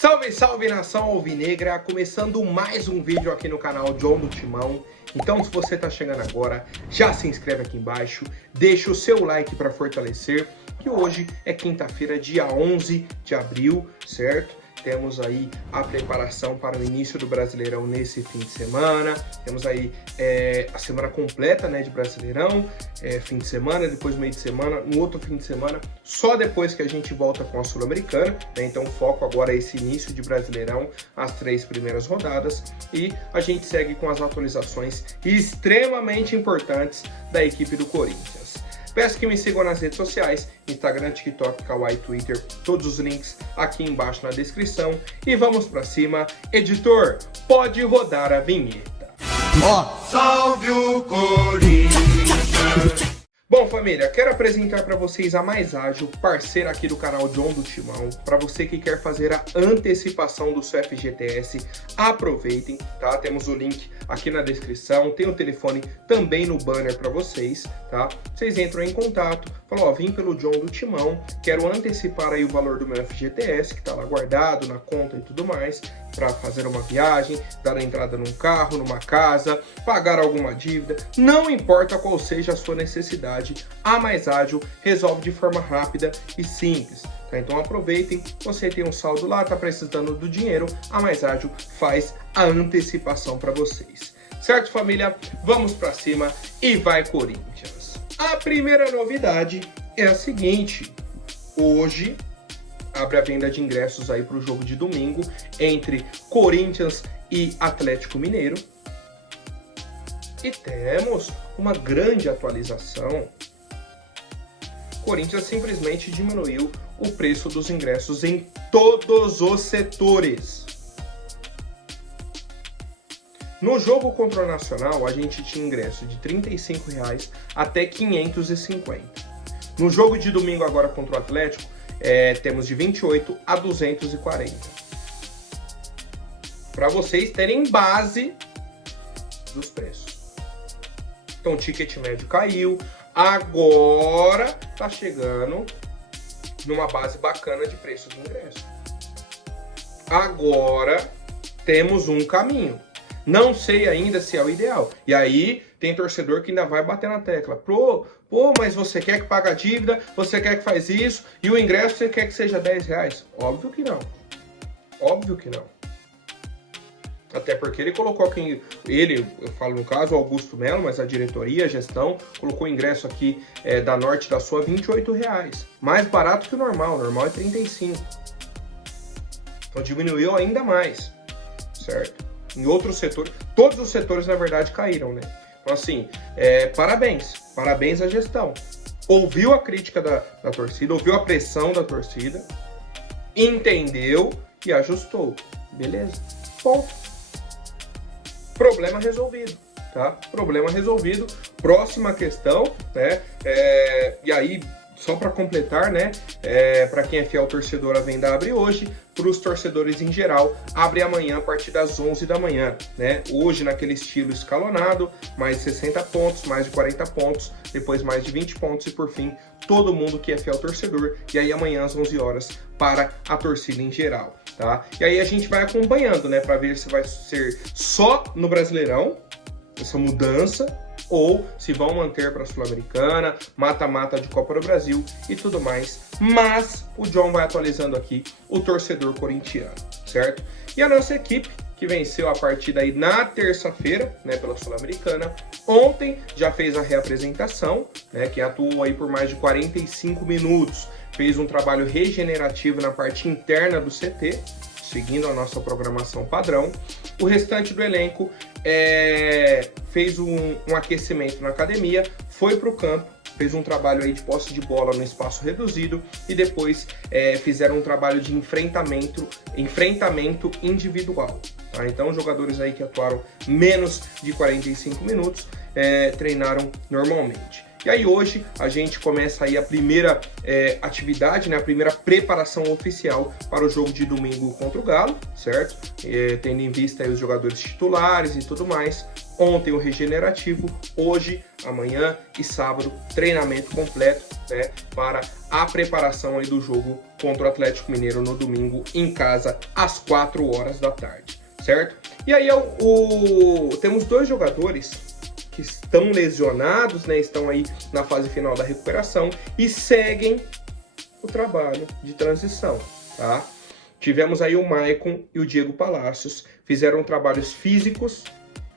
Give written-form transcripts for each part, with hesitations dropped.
Salve, salve nação alvinegra, começando mais um vídeo aqui no canal John do Timão. Então se você tá chegando agora, já se inscreve aqui embaixo, deixa o seu like para fortalecer, que hoje é quinta-feira, dia 11 de abril, certo? Temos aí a preparação para o início do Brasileirão nesse fim de semana. Temos aí a semana completa, né, de Brasileirão, fim de semana, depois meio de semana, no outro fim de semana, só depois que a gente volta com a Sul-Americana, né? Então o foco agora é esse início de Brasileirão, as 3 primeiras rodadas, e a gente segue com as atualizações extremamente importantes da equipe do Corinthians. Peço que me sigam nas redes sociais, Instagram, TikTok, Kawaii, Twitter, todos os links aqui embaixo na descrição. E vamos pra cima. Editor, pode rodar a vinheta. Salve o Corinthians! Bom, família, quero apresentar para vocês a Mais Ágil, parceira aqui do canal John do Timão. Para você que quer fazer a antecipação do seu FGTS, aproveitem, tá? Temos o link aqui na descrição, tem o telefone também no banner para vocês, tá? Vocês entram em contato, falam, ó, vim pelo John do Timão, quero antecipar aí o valor do meu FGTS, que tá lá guardado na conta e tudo mais, para fazer uma viagem, dar entrada num carro, numa casa, pagar alguma dívida, não importa qual seja a sua necessidade, a Mais Ágil resolve de forma rápida e simples. Tá? Então aproveitem, você tem um saldo lá, tá precisando do dinheiro, a Mais Ágil faz a antecipação para vocês. Certo, família? Vamos para cima e vai Corinthians! A primeira novidade é a seguinte: hoje abre a venda de ingressos aí para o jogo de domingo entre Corinthians e Atlético Mineiro. E temos uma grande atualização. Corinthians simplesmente diminuiu o preço dos ingressos em todos os setores. No jogo contra o Nacional, a gente tinha ingresso de R$ 35,00 até R$ 550. No jogo de domingo agora contra o Atlético, temos de 28 a 240. Para vocês terem base dos preços. Então o ticket médio caiu, agora tá chegando numa base bacana de preço de ingresso. Agora temos um caminho. Não sei ainda se é o ideal. E aí tem torcedor que ainda vai bater na tecla. Pô, mas você quer que pague a dívida, você quer que faz isso, e o ingresso você quer que seja R$10? Óbvio que não. Óbvio que não. Até porque ele colocou aqui, eu falo no caso, o Augusto Melo, mas a diretoria, a gestão, colocou o ingresso aqui da Norte da Sua R$28. Mais barato que o normal é 35. Então diminuiu ainda mais, certo? Em outros setores, todos os setores na verdade caíram, né? Então assim, parabéns à gestão. Ouviu a crítica da torcida, ouviu a pressão da torcida, entendeu e ajustou. Beleza, ponto. Problema resolvido, tá? Problema resolvido. Próxima questão, né? E aí, só para completar, né? Para quem é fiel torcedor, a venda abre hoje. Para os torcedores em geral, abre amanhã a partir das 11 da manhã, né? Hoje naquele estilo escalonado, mais de 60 pontos, mais de 40 pontos, depois mais de 20 pontos e por fim, todo mundo que é fiel torcedor. E aí amanhã às 11 horas para a torcida em geral, tá? E aí a gente vai acompanhando, né? Para ver se vai ser só no Brasileirão essa mudança, ou se vão manter para a Sul-Americana, mata-mata de Copa do Brasil e tudo mais. Mas o John vai atualizando aqui o torcedor corintiano, certo? E a nossa equipe, que venceu a partida aí na terça-feira, né, pela Sul-Americana, ontem já fez a reapresentação, né, que atuou aí por mais de 45 minutos, fez um trabalho regenerativo na parte interna do CT, seguindo a nossa programação padrão. O restante do elenco fez um aquecimento na academia, foi para o campo, fez um trabalho aí de posse de bola no espaço reduzido e depois fizeram um trabalho de enfrentamento individual. Tá? Então, jogadores aí que atuaram menos de 45 minutos treinaram normalmente. E aí hoje a gente começa aí a primeira atividade, né, a primeira preparação oficial para o jogo de domingo contra o Galo, certo? Tendo em vista aí os jogadores titulares e tudo mais. Ontem o regenerativo, hoje, amanhã e sábado, treinamento completo, né, para a preparação aí do jogo contra o Atlético Mineiro no domingo em casa às 4 horas da tarde, certo? E aí temos 2 jogadores que estão lesionados, né, estão aí na fase final da recuperação e seguem o trabalho de transição, tá? Tivemos aí o Maicon e o Diego Palacios, fizeram trabalhos físicos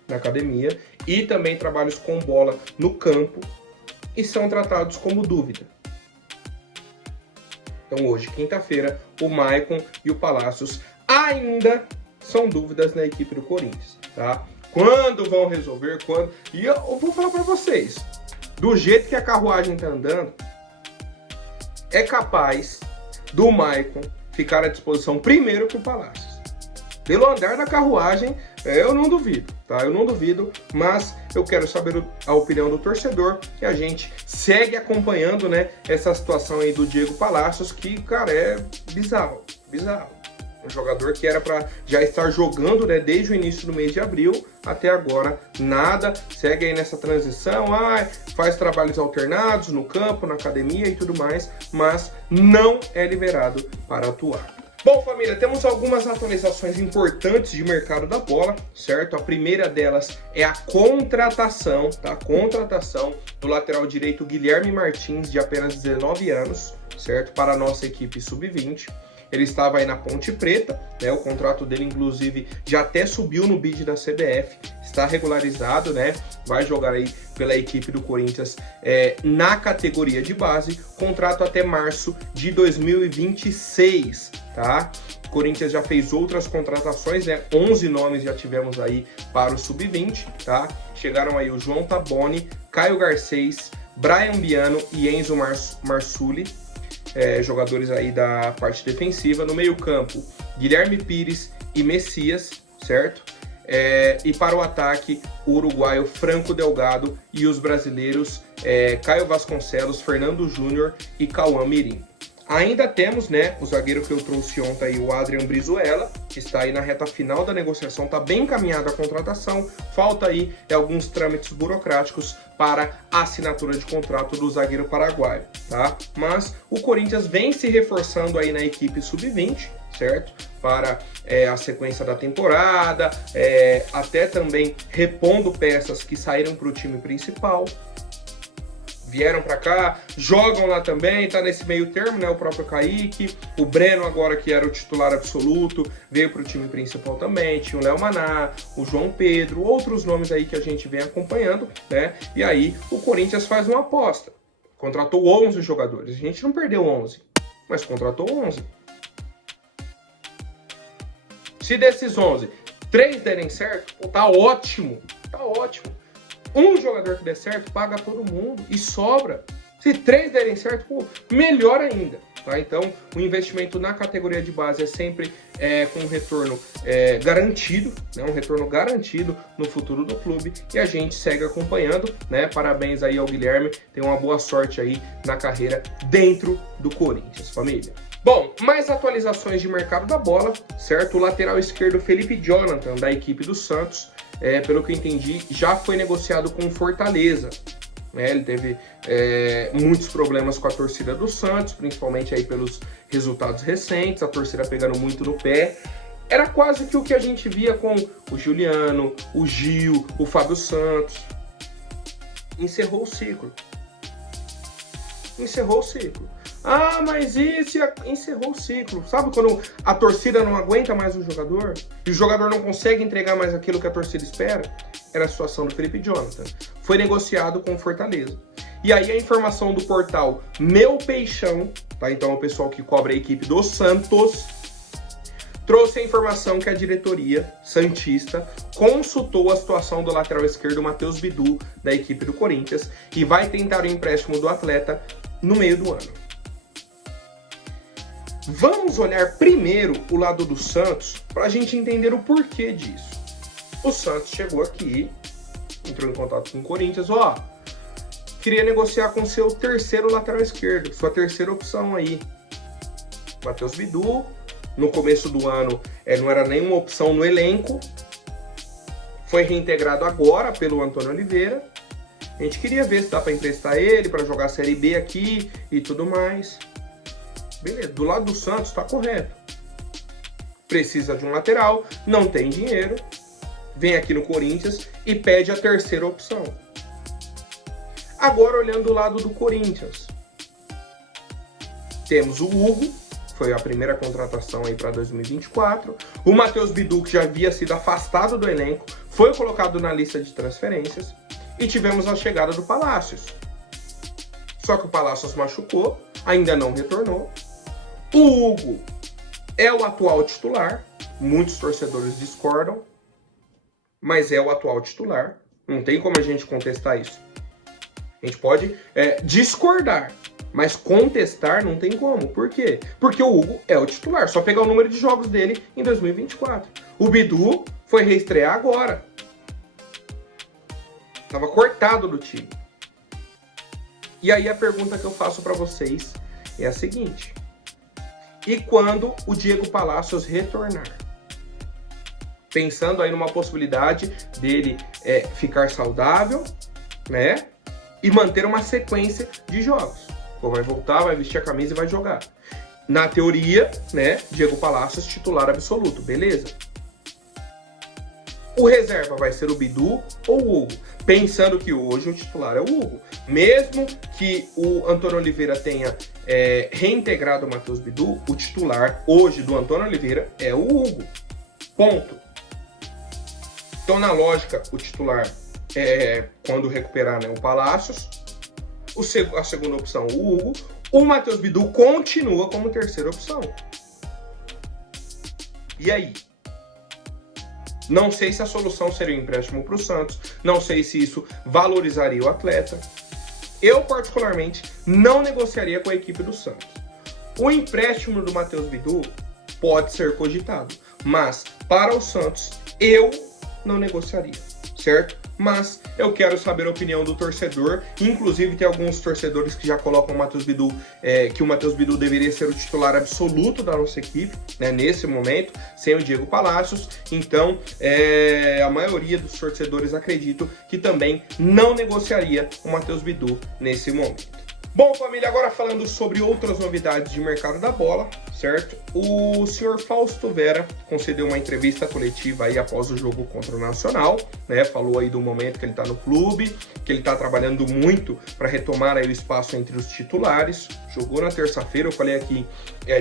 na academia e também trabalhos com bola no campo e são tratados como dúvida. Então hoje, quinta-feira, o Maicon e o Palacios ainda são dúvidas na equipe do Corinthians, tá? Quando vão resolver, quando... E eu vou falar para vocês, do jeito que a carruagem tá andando, é capaz do Maicon ficar à disposição primeiro que o Palacios. Pelo andar da carruagem, eu não duvido, tá? Eu não duvido, mas eu quero saber a opinião do torcedor e a gente segue acompanhando, né, essa situação aí do Diego Palacios, que, cara, é bizarro. Um jogador que era para já estar jogando, né, desde o início do mês de abril até agora, nada, segue aí nessa transição, faz trabalhos alternados no campo, na academia e tudo mais, mas não é liberado para atuar. Bom, família, temos algumas atualizações importantes de mercado da bola, certo? A primeira delas é a contratação, tá? Contratação do lateral direito Guilherme Martins, de apenas 19 anos, certo? Para a nossa equipe sub-20. Ele estava aí na Ponte Preta, né? O contrato dele, inclusive, já até subiu no bid da CBF, está regularizado, né? Vai jogar aí pela equipe do Corinthians na categoria de base, contrato até março de 2026, tá? O Corinthians já fez outras contratações, né? 11 nomes já tivemos aí para o sub-20, tá? Chegaram aí o João Taboni, Caio Garcês, Brian Biano e Enzo Marsuli, jogadores aí da parte defensiva. No meio campo, Guilherme Pires e Messias, certo? E para o ataque, o uruguaio Franco Delgado e os brasileiros Caio Vasconcelos, Fernando Júnior e Cauã Mirim. Ainda temos, né, o zagueiro que eu trouxe ontem, aí, o Adrian Brizuela, que está aí na reta final da negociação, está bem encaminhada a contratação, falta aí alguns trâmites burocráticos para a assinatura de contrato do zagueiro paraguaio, tá? Mas o Corinthians vem se reforçando aí na equipe sub-20, certo? Para a sequência da temporada, até também repondo peças que saíram para o time principal, vieram para cá, jogam lá também, tá nesse meio termo, né? O próprio Kaique, o Breno agora que era o titular absoluto, veio para o time principal também, tinha o Léo Maná, o João Pedro, outros nomes aí que a gente vem acompanhando, né? E aí o Corinthians faz uma aposta, contratou 11 jogadores, a gente não perdeu 11, mas contratou 11. Se desses 11, 3 derem certo, tá ótimo, tá ótimo. Um jogador que der certo, paga todo mundo e sobra. Se 3 derem certo, pô, melhor ainda, tá? Então, o investimento na categoria de base é sempre com um retorno garantido, né? Um retorno garantido no futuro do clube e a gente segue acompanhando, né? Parabéns aí ao Guilherme, tem uma boa sorte aí na carreira dentro do Corinthians, família. Bom, mais atualizações de mercado da bola, certo? O lateral esquerdo Felipe Jonathan, da equipe do Santos, pelo que eu entendi, já foi negociado com o Fortaleza. Ele teve muitos problemas com a torcida do Santos, principalmente aí pelos resultados recentes, a torcida pegando muito no pé. Era quase que o que a gente via com o Juliano, o Gil, o Fábio Santos. Encerrou o ciclo. Encerrou o ciclo. Ah, mas isso encerrou o ciclo. Sabe quando a torcida não aguenta mais o jogador? E o jogador não consegue entregar mais aquilo que a torcida espera? Era a situação do Felipe Jonathan. Foi negociado com o Fortaleza. E aí a informação do portal Meu Peixão, tá? Então o pessoal que cobre a equipe do Santos, trouxe a informação que a diretoria santista consultou a situação do lateral esquerdo Matheus Bidu, da equipe do Corinthians, e vai tentar o empréstimo do atleta no meio do ano. Vamos olhar primeiro o lado do Santos para a gente entender o porquê disso. O Santos chegou aqui, entrou em contato com o Corinthians, queria negociar com seu terceiro lateral esquerdo, sua terceira opção aí. Matheus Bidu, no começo do ano, não era nenhuma opção no elenco, foi reintegrado agora pelo Antônio Oliveira. A gente queria ver se dá para emprestar ele, para jogar a Série B aqui e tudo mais. Beleza, do lado do Santos tá correto. Precisa de um lateral, não tem dinheiro, vem aqui no Corinthians e pede a terceira opção. Agora olhando do lado do Corinthians, temos o Hugo, foi a primeira contratação aí para 2024. O Matheus Bidu, que já havia sido afastado do elenco, foi colocado na lista de transferências. E tivemos a chegada do Palácios. Só que o Palácios machucou, ainda não retornou. O Hugo é o atual titular. Muitos torcedores discordam, mas é o atual titular. Não tem como a gente contestar isso. A gente pode discordar, mas contestar não tem como. Por quê? Porque o Hugo é o titular. Só pegar o número de jogos dele em 2024. O Bidu foi reestrear agora. Estava cortado do time. E aí a pergunta que eu faço para vocês é a seguinte. E quando o Diego Palacios retornar? Pensando aí numa possibilidade dele ficar saudável, né? E manter uma sequência de jogos. Pô, vai voltar, vai vestir a camisa e vai jogar. Na teoria, né? Diego Palacios titular absoluto, beleza? O reserva vai ser o Bidu ou o Hugo? Pensando que hoje o titular é o Hugo. Mesmo que o Antônio Oliveira tenha reintegrado o Matheus Bidu, o titular hoje do Antônio Oliveira é o Hugo. Ponto. Então, na lógica, o titular quando recuperar, né, o Palácios. A segunda opção, o Hugo. O Matheus Bidu continua como terceira opção. E aí? Não sei se a solução seria o empréstimo para o Santos. Não sei se isso valorizaria o atleta. Eu, particularmente, não negociaria com a equipe do Santos. O empréstimo do Matheus Bidu pode ser cogitado. Mas, para o Santos, eu não negociaria. Certo? Mas eu quero saber a opinião do torcedor. Inclusive, tem alguns torcedores que já colocam o Matheus Bidu, que o Matheus Bidu deveria ser o titular absoluto da nossa equipe, né, nesse momento, sem o Diego Palacios. Então, a maioria dos torcedores acredito que também não negociaria o Matheus Bidu nesse momento. Bom, família, agora falando sobre outras novidades de mercado da bola, certo? O senhor Fausto Vera concedeu uma entrevista coletiva aí após o jogo contra o Nacional, né? Falou aí do momento que ele tá no clube, que ele tá trabalhando muito para retomar aí o espaço entre os titulares. Jogou na terça-feira, eu falei aqui,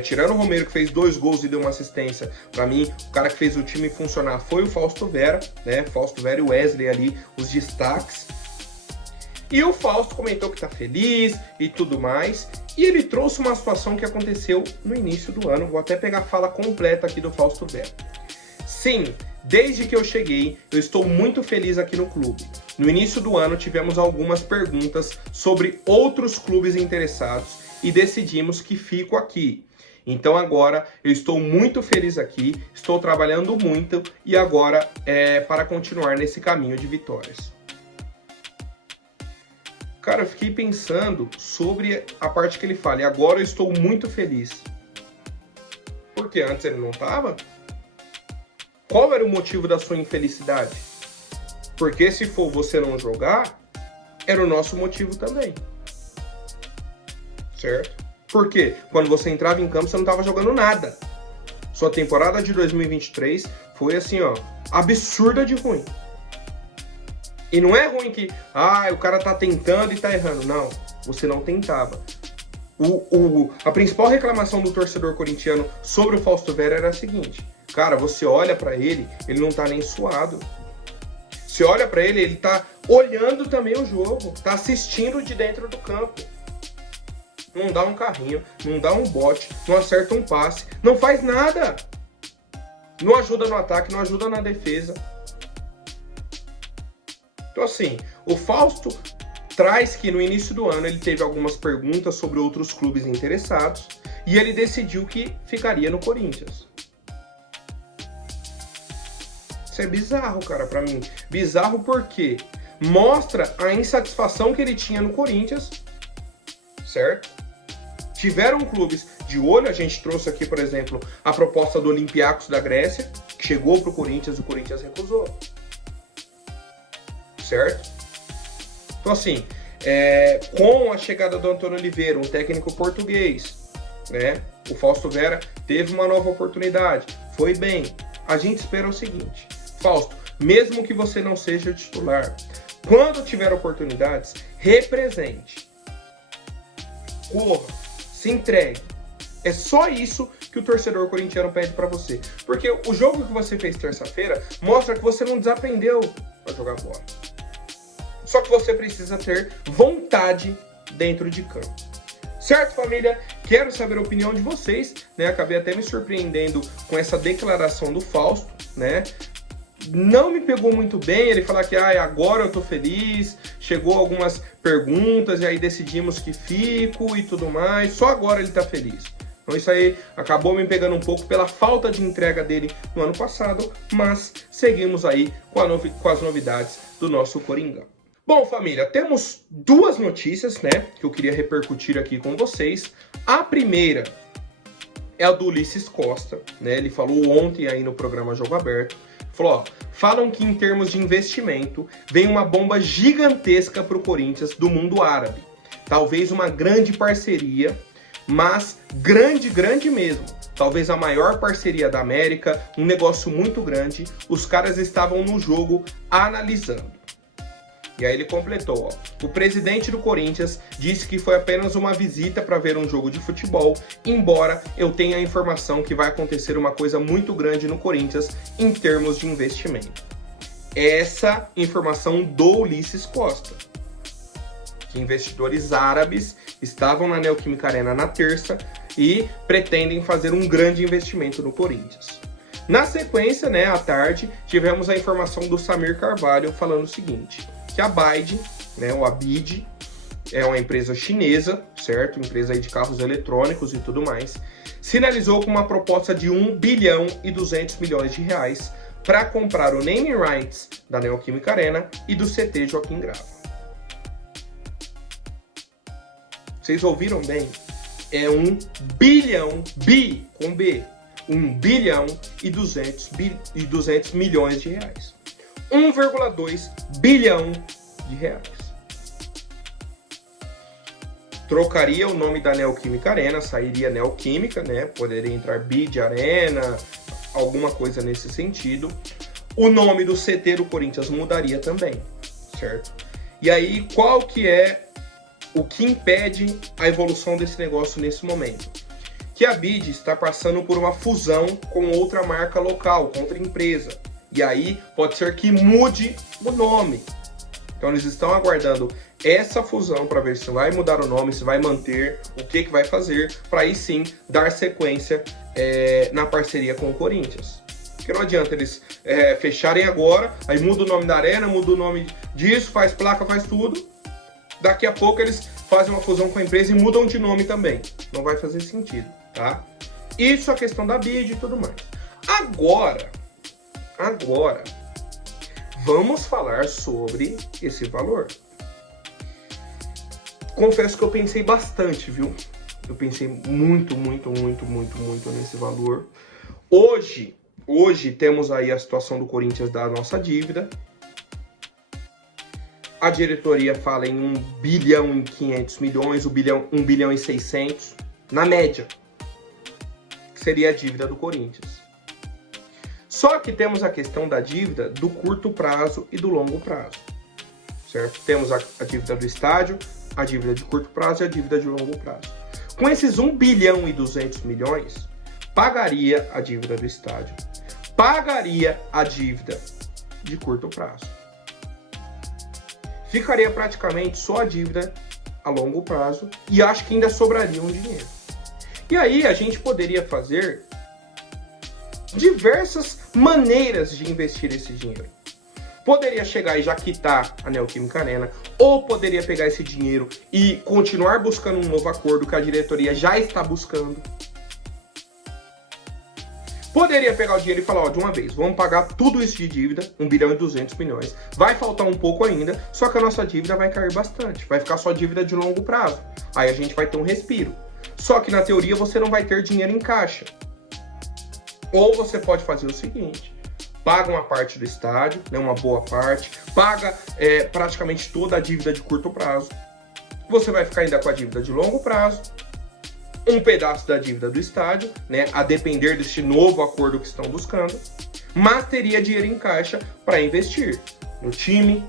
tirando o Romero, que fez 2 gols e deu uma assistência, para mim, o cara que fez o time funcionar foi o Fausto Vera, né? Fausto Vera e Wesley ali, os destaques. E o Fausto comentou que tá feliz e tudo mais. E ele trouxe uma situação que aconteceu no início do ano. Vou até pegar a fala completa aqui do Fausto Vera. Sim, desde que eu cheguei, eu estou muito feliz aqui no clube. No início do ano tivemos algumas perguntas sobre outros clubes interessados e decidimos que fico aqui. Então agora eu estou muito feliz aqui, estou trabalhando muito e agora para continuar nesse caminho de vitórias. Cara, eu fiquei pensando sobre a parte que ele fala, e agora eu estou muito feliz. Porque antes ele não estava? Qual era o motivo da sua infelicidade? Porque se for você não jogar, era o nosso motivo também. Certo? Porque quando você entrava em campo, você não estava jogando nada. Sua temporada de 2023 foi assim, ó, absurda de ruim. E não é ruim que, o cara tá tentando e tá errando. Não, você não tentava. A principal reclamação do torcedor corintiano sobre o Fausto Vera era a seguinte. Cara, você olha pra ele, ele não tá nem suado. Você olha pra ele, ele tá olhando também o jogo. Tá assistindo de dentro do campo. Não dá um carrinho, não dá um bote, não acerta um passe. Não faz nada. Não ajuda no ataque, não ajuda na defesa. Então assim, o Fausto traz que no início do ano ele teve algumas perguntas sobre outros clubes interessados e ele decidiu que ficaria no Corinthians. Isso é bizarro, cara, pra mim. Bizarro porque mostra a insatisfação que ele tinha no Corinthians, certo? Tiveram clubes de olho, a gente trouxe aqui, por exemplo, a proposta do Olympiacos da Grécia, que chegou pro Corinthians e o Corinthians recusou. certo? Então assim, com a chegada do Antônio Oliveira, um técnico português, né? O Fausto Vera teve uma nova oportunidade, foi bem. A gente espera o seguinte, Fausto, mesmo que você não seja titular, quando tiver oportunidades, represente, corra, se entregue. É só isso que o torcedor corintiano pede para você. Porque o jogo que você fez terça-feira mostra que você não desaprendeu a jogar bola. Só que você precisa ter vontade dentro de campo. Certo, família? Quero saber a opinião de vocês, né? Acabei até me surpreendendo com essa declaração do Fausto, né? Não me pegou muito bem ele falar que agora eu tô feliz, chegou algumas perguntas e aí decidimos que fico e tudo mais, só agora ele tá feliz. Então isso aí acabou me pegando um pouco pela falta de entrega dele no ano passado, mas seguimos aí com as novidades do nosso Coringão. Bom, família, temos duas notícias, né, que eu queria repercutir aqui com vocês. A primeira é a do Ulisses Costa, né, ele falou ontem aí no programa Jogo Aberto, falou, falam que em termos de investimento vem uma bomba gigantesca para o Corinthians do mundo árabe. Talvez uma grande parceria, mas grande mesmo. Talvez a maior parceria da América, um negócio muito grande. Os caras estavam no jogo analisando. E aí ele completou, o presidente do Corinthians disse que foi apenas uma visita para ver um jogo de futebol, embora eu tenha a informação que vai acontecer uma coisa muito grande no Corinthians em termos de investimento. Essa informação do Ulisses Costa, que investidores árabes estavam na Neoquímica Arena na terça e pretendem fazer um grande investimento no Corinthians. Na sequência, né, à tarde, tivemos a informação do Samir Carvalho falando o seguinte, que a Abide, né, o Abide, é uma empresa chinesa, certo? Empresa aí de carros eletrônicos e tudo mais, sinalizou com uma proposta de 1 bilhão e 200 milhões de reais para comprar o naming rights da Neoquímica Arena e do CT Joaquim Grava. Vocês ouviram bem? É 1 bilhão, com B, 1 bilhão e 200 milhões de reais. 1,2 bilhão de reais. Trocaria o nome da Neoquímica Arena, sairia Neoquímica, né? Poderia entrar Bid Arena, alguma coisa nesse sentido. O nome do CT do Corinthians mudaria também, certo? E aí, qual que é o que impede a evolução desse negócio nesse momento? Que a Bid está passando por uma fusão com outra marca local, com outra empresa. E aí pode ser que mude o nome. Então eles estão aguardando essa fusão para ver se vai mudar o nome, se vai manter, o que vai fazer, para aí sim dar sequência na parceria com o Corinthians. Porque não adianta eles fecharem agora, aí muda o nome da arena, muda o nome disso, faz placa, faz tudo. Daqui a pouco eles fazem uma fusão com a empresa e mudam de nome também. Não vai fazer sentido, tá? Isso é a questão da BID e tudo mais. Agora, vamos falar sobre esse valor. Confesso que eu pensei bastante, viu? Eu pensei muito nesse valor. Hoje temos aí a situação do Corinthians da nossa dívida. A diretoria fala em 1 bilhão e 500 milhões, 1 bilhão e 600, na média, que seria a dívida do Corinthians. Só que temos a questão da dívida do curto prazo e do longo prazo, certo? Temos a dívida do estádio, a dívida de curto prazo e a dívida de longo prazo. Com esses 1 bilhão e 200 milhões, pagaria a dívida do estádio, pagaria a dívida de curto prazo. Ficaria praticamente só a dívida a longo prazo e acho que ainda sobraria um dinheiro. E aí a gente poderia fazer diversas maneiras de investir esse dinheiro. Poderia chegar e já quitar a Neoquímica Arena, ou poderia pegar esse dinheiro e continuar buscando um novo acordo que a diretoria já está buscando. Poderia pegar o dinheiro e falar, de uma vez, vamos pagar tudo isso de dívida, 1 bilhão e 200 milhões. Vai faltar um pouco ainda, só que a nossa dívida vai cair bastante. Vai ficar só dívida de longo prazo. Aí a gente vai ter um respiro. Só que na teoria você não vai ter dinheiro em caixa. Ou você pode fazer o seguinte, paga uma parte do estádio, né, uma boa parte, paga praticamente toda a dívida de curto prazo. Você vai ficar ainda com a dívida de longo prazo, um pedaço da dívida do estádio, né, a depender deste novo acordo que estão buscando, mas teria dinheiro em caixa para investir no time,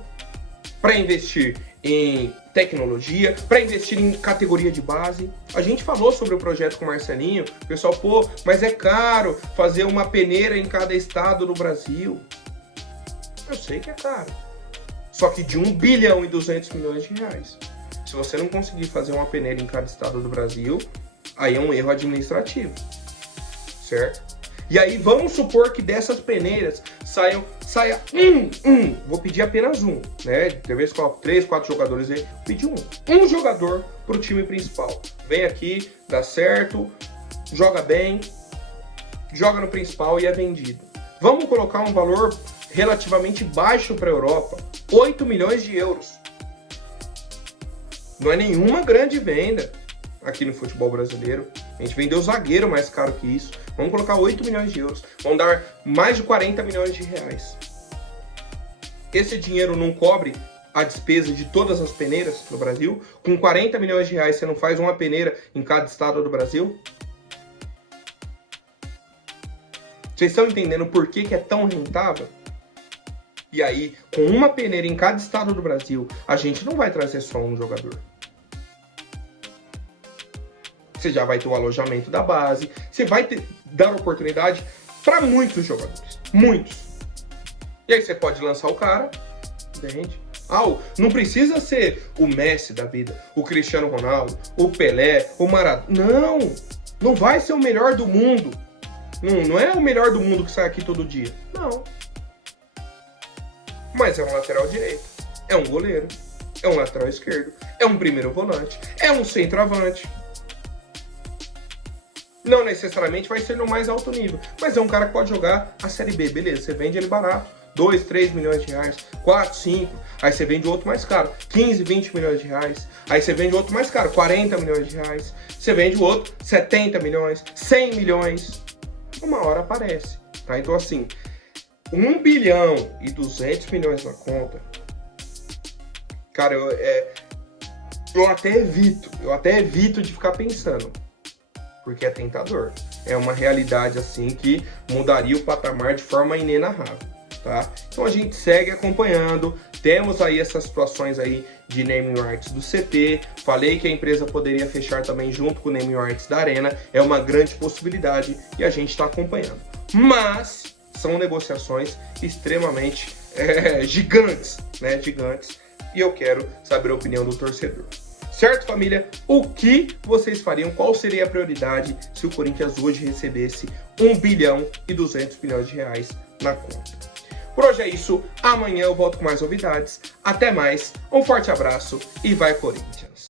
para investir em tecnologia, para investir em categoria de base. A gente falou sobre o projeto com o Marcelinho, o pessoal, pô, mas é caro fazer uma peneira em cada estado do Brasil. Eu sei que é caro, só que de 1 bilhão e 200 milhões de reais. Se você não conseguir fazer uma peneira em cada estado do Brasil, aí é um erro administrativo, certo? E aí vamos supor que dessas peneiras saia vou pedir apenas um, né? Talvez coloque 3, 4 jogadores aí, pedir um jogador para o time principal. Vem aqui, dá certo, joga bem, joga no principal e é vendido. Vamos colocar um valor relativamente baixo para a Europa, 8 milhões de euros. Não é nenhuma grande venda aqui no futebol brasileiro. A gente vendeu zagueiro mais caro que isso. Vamos colocar 8 milhões de euros. Vamos dar mais de 40 milhões de reais. Esse dinheiro não cobre a despesa de todas as peneiras no Brasil? Com 40 milhões de reais você não faz uma peneira em cada estado do Brasil? Vocês estão entendendo por que é tão rentável? E aí, com uma peneira em cada estado do Brasil, a gente não vai trazer só um jogador. Você já vai ter o alojamento da base, você vai dar oportunidade para muitos jogadores, muitos. E aí você pode lançar o cara, vende. Não precisa ser o Messi da vida, o Cristiano Ronaldo, o Pelé, o Maradona. Não vai ser o melhor do mundo. Não é o melhor do mundo que sai aqui todo dia. Não. Mas é um lateral direito, é um goleiro, é um lateral esquerdo, é um primeiro volante, é um centroavante. Não necessariamente vai ser no mais alto nível, mas é um cara que pode jogar a Série B, beleza, você vende ele barato, 2, 3 milhões de reais, 4, 5, aí você vende outro mais caro, 15, 20 milhões de reais, aí você vende outro mais caro, 40 milhões de reais, você vende o outro, 70 milhões, 100 milhões, uma hora aparece, tá? Então assim, 1 bilhão e 200 milhões na conta, cara, eu até evito de ficar pensando, porque é tentador. É uma realidade assim que mudaria o patamar de forma inenarrável, tá? Então a gente segue acompanhando, temos aí essas situações aí de naming rights do CT, falei que a empresa poderia fechar também junto com o naming rights da Arena, é uma grande possibilidade e a gente está acompanhando. Mas são negociações extremamente gigantes, né? Gigantes, e eu quero saber a opinião do torcedor. Certo, família? O que vocês fariam? Qual seria a prioridade se o Corinthians hoje recebesse 1 bilhão e 200 milhões de reais na conta? Por hoje é isso. Amanhã eu volto com mais novidades. Até mais. Um forte abraço e vai Corinthians!